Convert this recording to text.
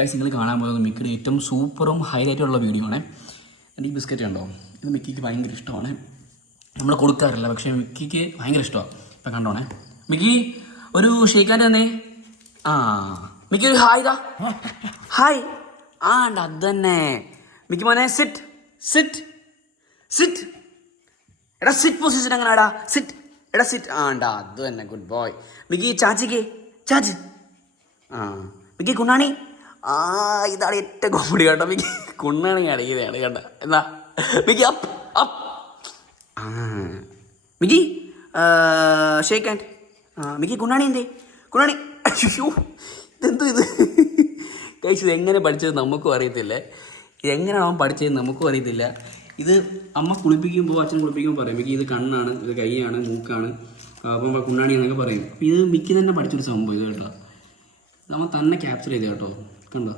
Guys നിങ്ങൾ കാണാൻ പോകുന്നത് മിക്കിയുടെ ഏറ്റവും സൂപ്പറും ഹൈലൈറ്റുള്ള വീഡിയോ ആണ്. എൻ്റെ ഈ ബിസ്ക്കറ്റ് കണ്ടോ, ഇത് മിക്കിക്ക് ഭയങ്കര ഇഷ്ടമാണ്. നമ്മൾ കൊടുക്കാറില്ല, പക്ഷേ മിക്കിക്ക് ഭയങ്കര ഇഷ്ടമാണ്. ഇപ്പം കണ്ടോണേ, മിക്കി ഒരു ഷേക്കാൻ്റെ തന്നെ. ആ മിക്കി ഒരു ഹായ് ഇതാ, ഹായ്. ആ ഉണ്ട്, അത് തന്നെ. മിക്കി മോനെ സിറ്റ് സിറ്റ് സിറ്റ്. എടാ സിറ്റ് പൊസിഷൻ എങ്ങനെയാടാ, സിറ്റ്. എടാ സിറ്റ്. ആ ഉണ്ടാ, അത് തന്നെ, ഗുഡ് ബോയ്. മിക്കി ചാച്ചിക്ക് ചാച്ച്. ആ മിക്കി കുണ്ണാണി. ആ ഇതാണ് ഏറ്റവും കോമഡി കേട്ടോ. മിക്കി കുണ്ണാണി അടങ്ങിയതാണ് കേട്ട. എന്നാ മിക്കി അപ്പ് അപ്പ്. ആ മിക്കി ഷേക്ക് ഹാൻഡ്. ആ മിക്കി കുണ്ണാണി എന്തേ കുണ്ണാണി. അയ്യോ ഇതെന്തോ ഇത് കഴിച്ചത്. എങ്ങനെ പഠിച്ചത് നമുക്കും അറിയത്തില്ല, എങ്ങനെയാണ് അവൻ പഠിച്ചത് നമുക്കും അറിയത്തില്ല. ഇത് അമ്മ കുളിപ്പിക്കുമ്പോൾ, അച്ഛൻ കുളിപ്പിക്കുമ്പോൾ പറയും മിക്കി ഇത് കണ്ണാണ്, ഇത് കൈയാണ്, മൂക്കാണ്, അപ്പം കുണ്ണാണി എന്നൊക്കെ പറയും. അപ്പം ഇത് മിക്കി തന്നെ പഠിച്ചൊരു സംഭവം ഇത് കേട്ടോ. നമ്മൾ തന്നെ ക്യാപ്ചർ ചെയ്ത് കേട്ടോ. കണ്ടോ.